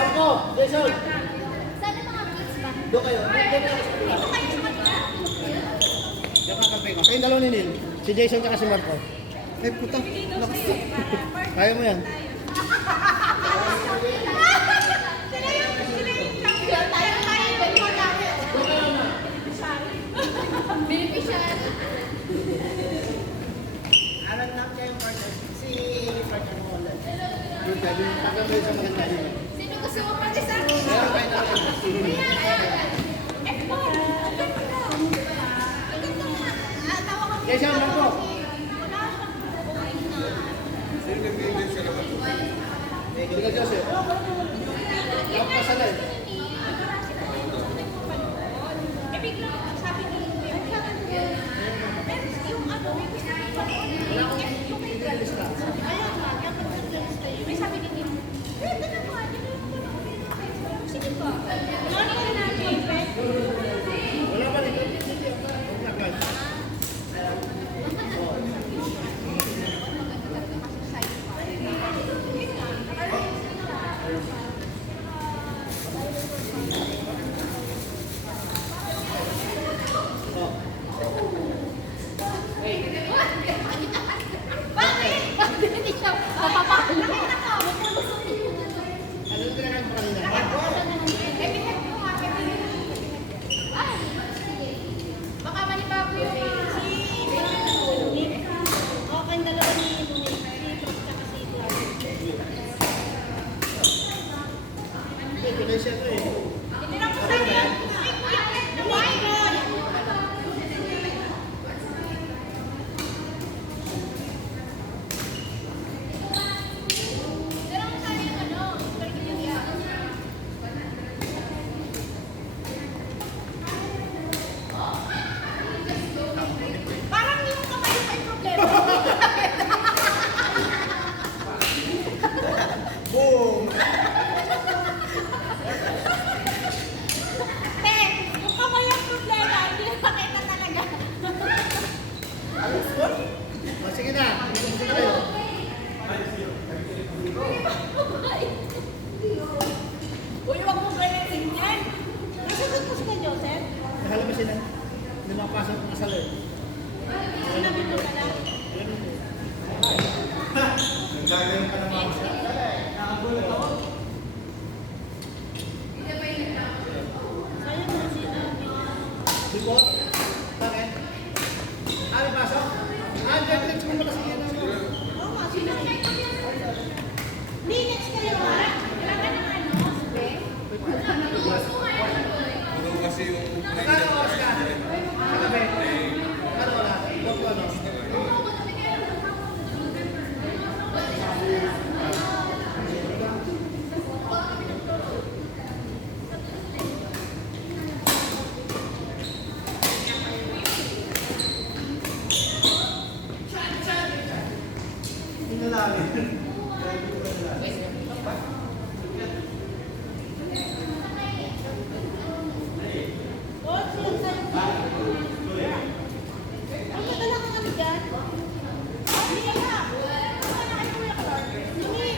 Marco, Jason. Sana mga kids ba? Doon kayo. Doon kayo sa kabila. Dito kayo sa kanila. Diyan ka kape ko. Kayong dalawa ni Neil. Si Jason tsaka si Marco. Eh, puta. Nakas. Kaya mo yan. Aral lang kayo partner. Si partner mo ulit. Doon tayo. Tagal mo yun sa mga tayo. Sino gusto mo mag-isa? Meron kayo natin. Jason, Marco. Sige, Joseph. Ako pasalay. Wala pa rin. Ano yung pinakain mo kanina? Baka manibago yung Hindi, pinay siya ko eh. Parang yung kamay yung may problema. Boom! Yung kamay yung problema, hindi na makita talaga. O, sige na. Sige na kayo. Uy, wag mo galatin yan. Nasagot mo si Joseph? Nahala ba sila? Hindi makapasok ng asal eh. Sinabi mo na lang. Sayang na sinabi. Report? Bakit? Ah, may pasok? Ah, deadlines mo pala sa inyo. Oo nga, sinabi. Minutes kayo ha? Kailangan ng ano? Kasi yung Magkano oras ka? Sa gabi? Magkano oras? Huwag ano? Ang madala ka kami dyan. Hindi ka. Ano na kayo Kuya Clark? Hindi.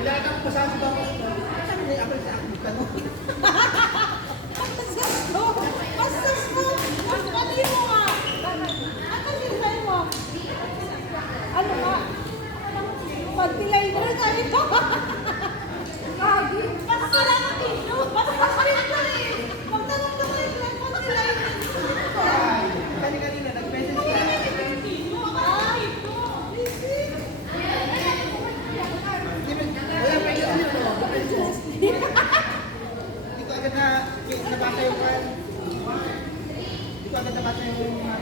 Ilan ang pasabi ba ako? Sabi na ako sa akong ka mo. Pasas mo! Pasas mo! Pati mo nga! Ano sinay mo? Ano ka? Pagpilay mo na tayo ito! Gagi! Pasas ka lang ang tino! Pasas ka rin ka rin! Magtanong ka rin lang pagpilay mo! Kanina nag-message ka. Ay! Wala pa yun. Hindi ko agad na nabasa yung kan. Hindi ko agad nabasa yung mga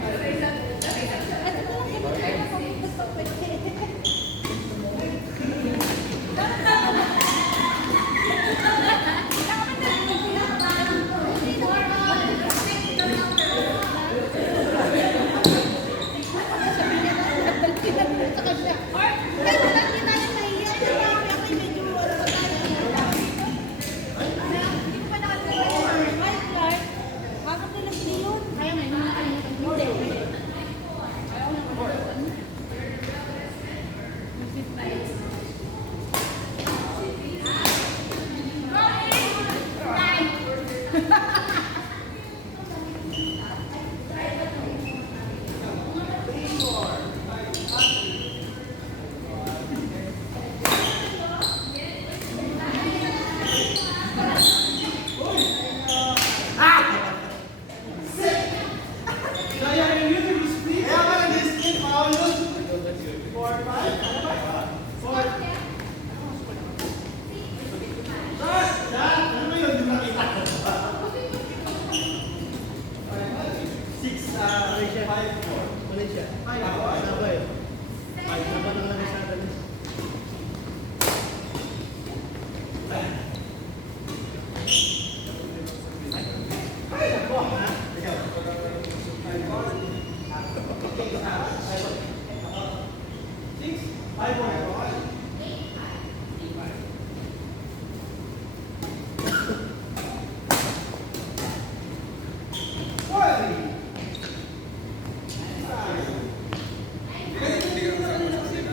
Hindi ka kasama sa kanila.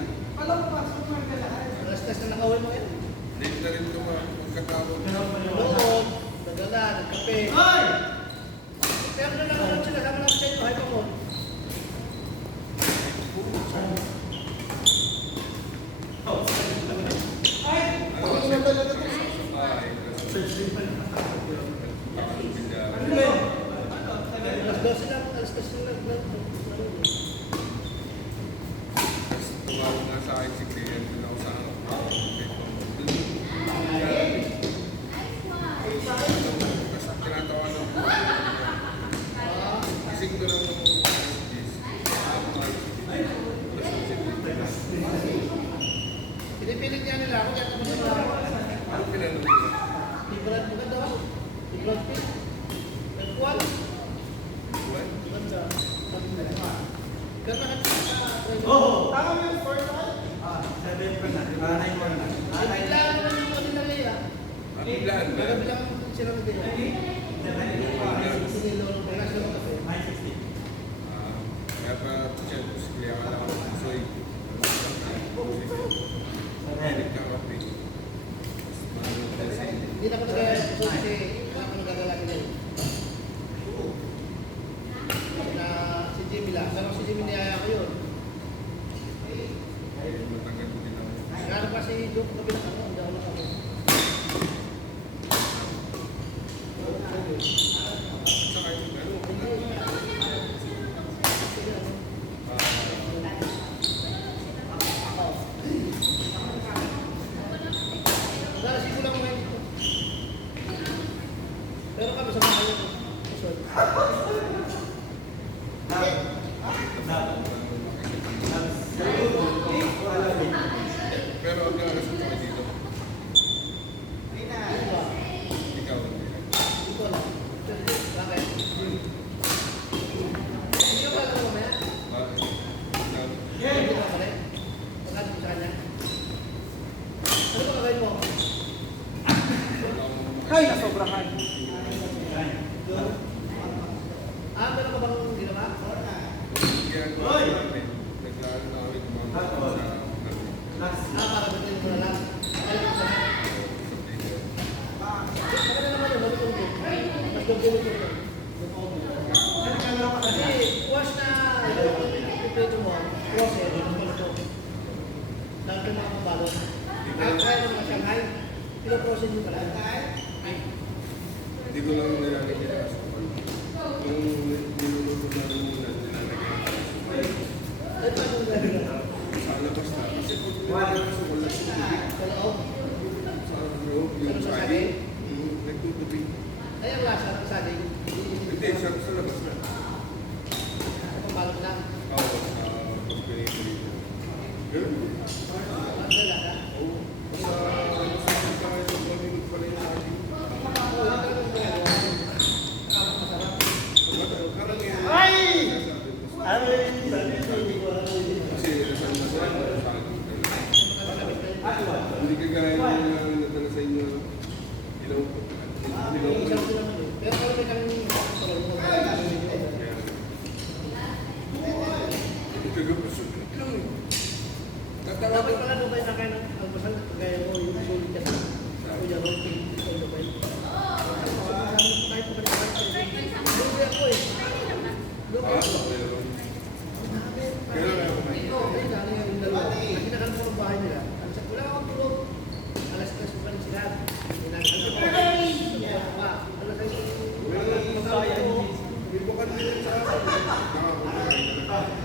Alas-tas na nakauwi mo yan. Late na rin ito magkatawag. Noon, nagala, nagkape. Pero na lang sila, sama namin sa inyo, hay pa mo. Alas 12 lang, alas 12 lang. Tumawag nga sa akin si client na ako sa Tapos tinatawa ng gising ko lang ng Pinipilit niya nila ako, kaya tapos na ako. ano pinanong nila? Brad mo ganda ako. Brad Pitt. Nagkuhan. What? Ganda. Ganda ka Tama mo yung first time? Biglaan mo lang yung mga dinalaya. Biglaan ba? Biglaan mo sila mo din. Sinilolo ko na sila kape. Kaya pa siya si client na ako. Soy. Nagkakape. Hindi na ako nagaya kasi ako nagagalaki na yun. Na si Jimmy lang. Pero si Jimmy niyaya ko yun. Matanggal ko din ako. Nagano pa si Joe ko kabilang ako. Hindi ako nakako. Saka yung ano? Naglalasi ko lang ngayon ito. Pero kami sa mga yun. Pero ang galas ko kami dito. Ikaw ang nila. Ito lang. Bakit? Hindi ka pala mamaya? Bakit? Hindi ka pala? Pagkano sa kanya? Ano ba gagawin mo? Ay, nasobrahan. Meron ka bang ginawa? Hoy! Naglaro na kami kumama sa Para batiin mo na lang. Alam mo sa kanya. Ano na naman yun? Malutong yun. Mas gagawin mo yun. Kasi wash na ito mo, process, dahil yung mga pambalot. Kaya ng mga Shanghai, pinaprocess nyo pala. Hindi ko lang nilalagay na sa kapal. Kung niluluto na rin muna, nilalagay na sa kapal. Ito ang gagawin. Sa labas na. Kasi kung nilalagay na sa kapal, Sa loob. sa loob, yung Pero sa saging, saging? nagtutubig. Ay, ang lasa ng saging. Hindi, sa labas na. Pambalot lang. Oo, sa pagpinipinito. Ganun. Ang lasa. Oo. Sa labas na tayo, sa pagpinipinito pala yung saging. Parang yan. Ay! Kasi nasaan na sila, saging. Hindi kagaya yung nadala sa inyo. Ilaw. Ilaw ko Isang yun. sila naman. Pero kung may kang dapat pala doon kayo nakain ng almusal na kagaya mo yung sulit ka sa Kuya Rocky. Ikaw na ba yun? Tayo pa ba naman? Lugi ako eh. Lugi ako. Ayun na, ano yung dalawa. Nakinakan mo ng bahay nila. Wala akong tulog. Alas 3 pa rin sila. Inakan ko. Alas 6. Ibukan din sa akin.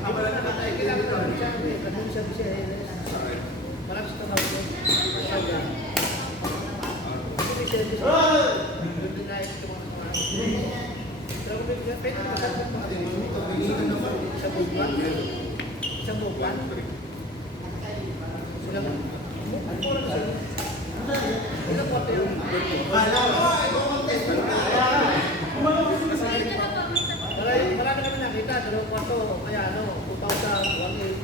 Di ba na namatay? Kailangan naman siya. Kasi sabi siya, marami sa tanaw ko. Kaya, hindi siya, hindi siya. Hindi na ito mga pero kung pwede na kasama mga sa buwan. Sa buwan. Sila mo. Ano mo lang sila? Ilang kwarto yun? Marami kami nakita, 2 kwarto. Kaya ano, 2,000,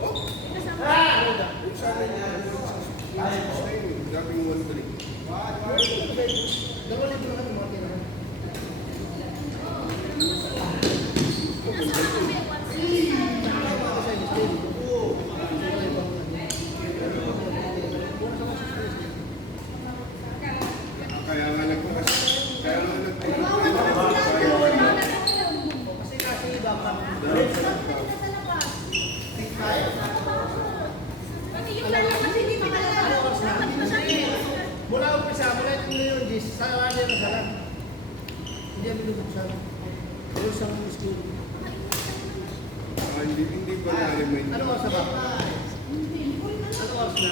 1,800. sa ano yung nasalan. Hindi ang binubuksan. Pero sa mga school. Hindi pa na-remind. Ano oras na ba? Ano oras na?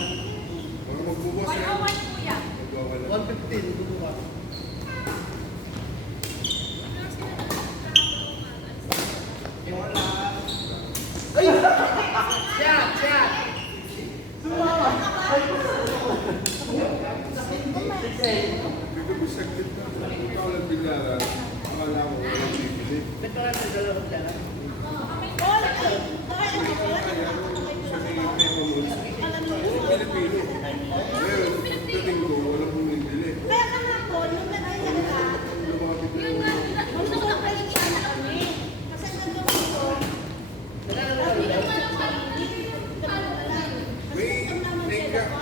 Baka magbubukas na. 101 kuya. Magwawala. 1:15. Bubukas. Ay! Siya! Siya! Dito ko saglit na. Ikaw lang bigla. Akala ko walang bibili. Ba't parang may dalawang dala? Sa Pilipino mo. Pilipino. Ngayon, dating ko, walang bumibili. Kaya kahapon, nung nagkita ka, Lumapit na yun. mag-surprise siya na kami. Kasi nandun ko, sabi ko pa lang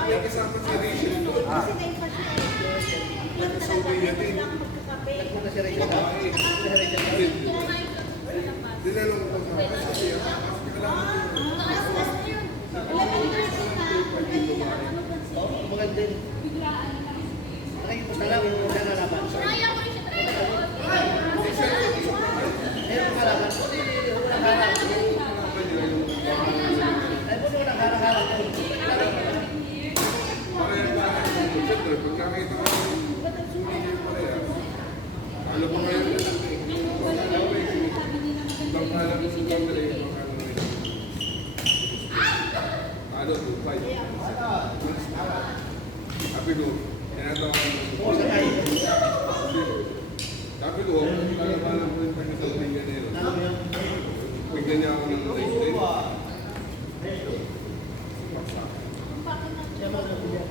May kasama si Rachel doon. kasi na-impress yung Nagsabi niya din. magkakape. Nagpunta si Rachel. Si Rachel. Dinalong ko sa akin. Sabi niya, Oo, maganda din. Nakikita lang yung nalalaman. Meron ka laban. Hindi, walang harap. Ay, kung walang harap-harap. parang bakit mo. Siyempre, pag nakita ko yung hindi pareha, alam mo ngayon na lang eh. Ibang alam mo si Andre, ibang alam mo yun. Ano, 2-5. Sabi ko, tinatawagan mo. Oo, sa tayo. Sabi ko, alam mo yung kanya sa tingin nila. Ano yung... Bigyan niya ako ng race. Siya mag-uya.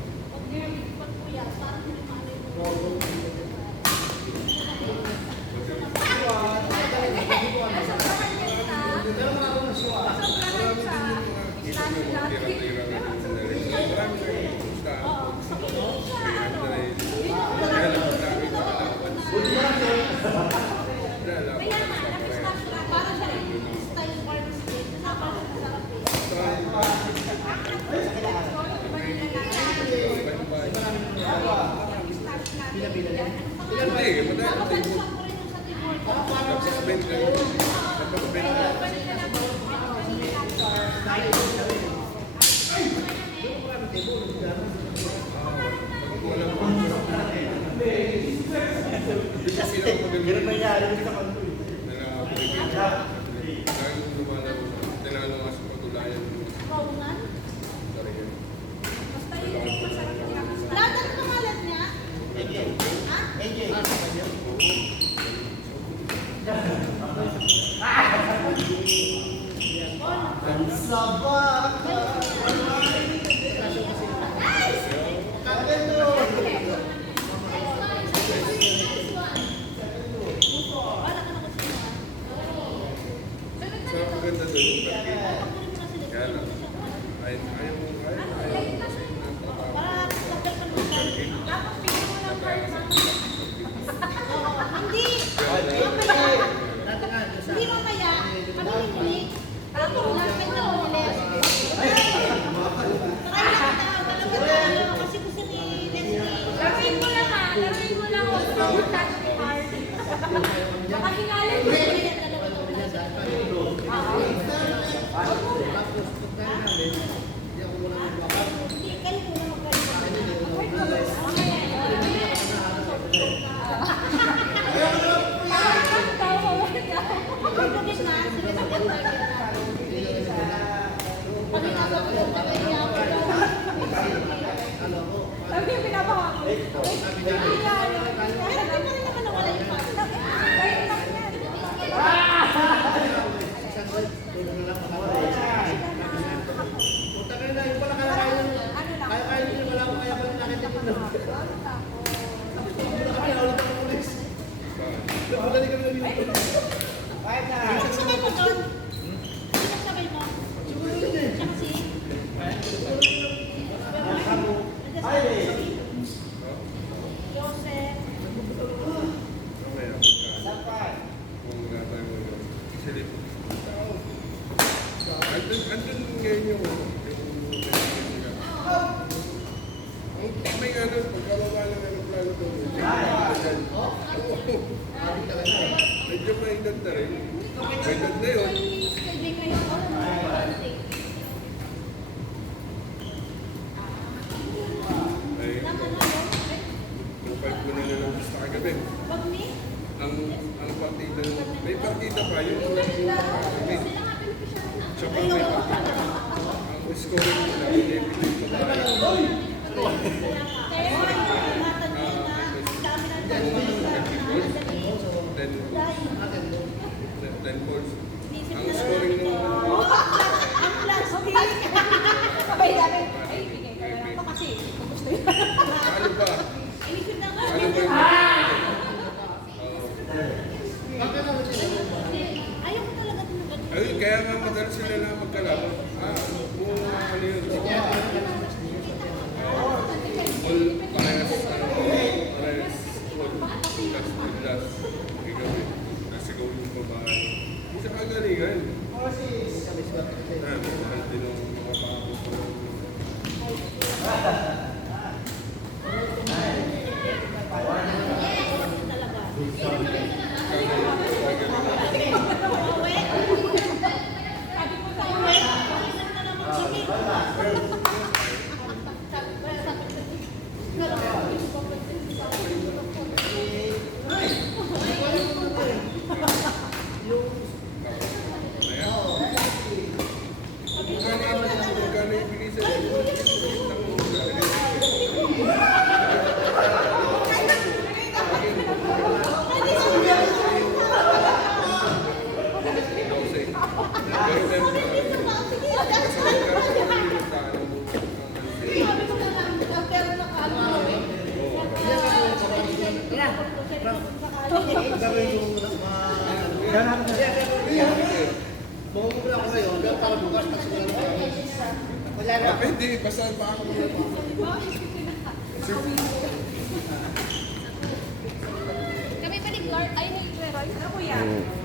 Pero mga ako nasuwa. Kita mo, tira-tira na yung sandali. Marami na yung gusta. Kaya Andre, kaya lang ang dami ko kalaban. Lalaban Kaya sa nga, kaya. para siya yung style farm steak. Parang masarap eh. Bila-bila din. Hindi, madami ang table. Nagpapabenta yun. Nagpapabenta. Wala pa. Hindi kasi Ganun ba niya? Alam sa kanto eh. Dahil lumalaro, tinalo nga sa pagulayan. Sorry yan. Lahat ang pangalan niya? So, maganda doon yung barkada. Kaya lang, ayaw mo kasi Hindi! Hindi mamaya, kami ni tapos lapit na ulit. Kasi gusto ni Leslie. Laruin mo lang ha, laruin mo lang huwag mo touch the heart. Baka hingalin mo na yan. Hindi, kayo muna Sabi yung pinabawa ko. Hindi nga, pero di pa rin naman nawala yung pasta. Kaya lang yan. Punta kayo na, yung pala kaya-kaya nyo. Kaya-kaya nyo, wala ko kaya pala nakita mo na. Muna kami, naulit ako ulit. Magaling kami ng YouTube. Sino sabay mo doon? Sino sabay mo? Siguro yun eh. Siyang si? Joseph. mamaya pagka kung wala tayo silip. Andun ngayon yung ang may ano, pagkababa ng aeroplano doon. ang partida, may partida pa yung may siya pa may partida. Ang scoring nila, may pa tayo. Ten points. Ang scoring ng Ang plastic. Sabay namin. Ay, bigay ko na lang ito kasi gusto yun. ano ba? Ano ba yung Ayaw ko talaga tumagal. ayun, kaya nga madalas sila na magkalaban. Kung ano yun. All parehas, parehas. All last gagawin. Nasigaw yung babae. Isa kagalingan. Mahal din ang mga bako ko. Sabi ko sa'yo, ilan na naman kami. Magkano yung bilisan? Sabi ko na lang, pero nakaano kami. Gawin yung bumubula ko ngayon, para bukas na siguro. Wala na. Pwede, basta pa ako. Kami pa ni Clark, ay ni Roy. Ano ko yan?